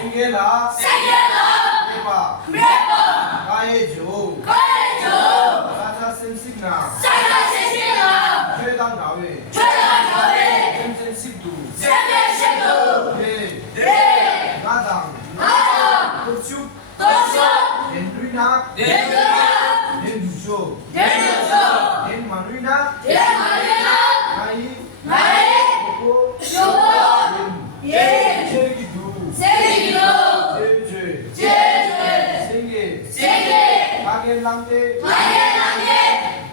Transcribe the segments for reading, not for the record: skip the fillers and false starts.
생계라 매바 가해줘 사자 센식나 최당 나외 센식두 나당 도축 렌루이나 렌두쇼 렌마누이나 나이 보고 제기두 제제 생계 가게랑데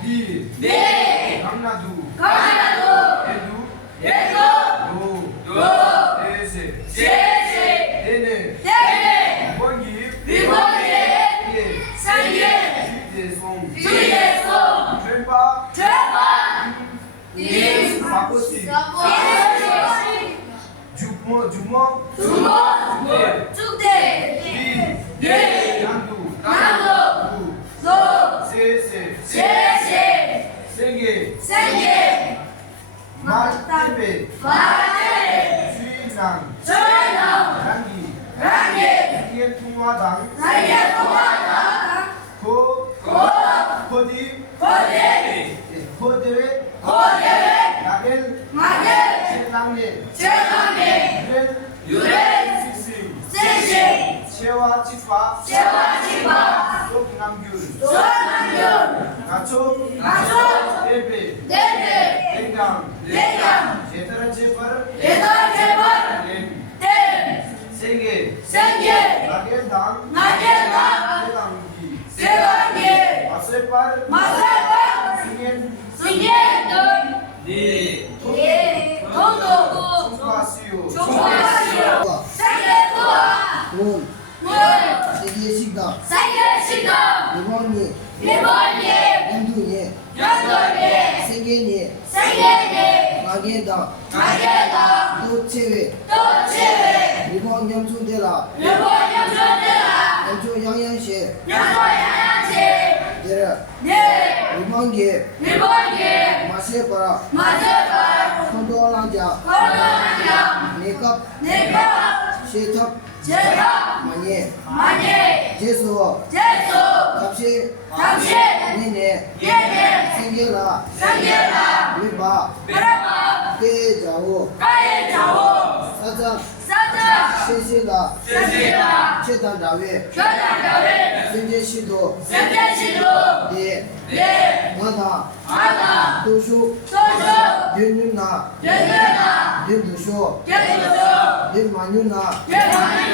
디 강나두 에두 도 에세 데네 리본기 주의대송 바코시 주먹 죽대 난두 세세 생계 말테베 주인랑 랑기 통화당 코데웨 나겔 첼랑네 유렐 시싱 체와 치파 속남균 나초 데베 랭강 제타라 제퍼 생계 나겔당 세랑기 마세팔 세계식당 리본니 연두니 생계니 마게당 도체웨 리본 염소대라 염소 양양시 리본기 마세파라 콘도랑자 네캅 세탑 마니 제수 갑시 니네 생계라 위바 깨자오 사자 세실라 최단다웨 생제시도 나다 도수 윤윤나 윤두쇼 윤마윤나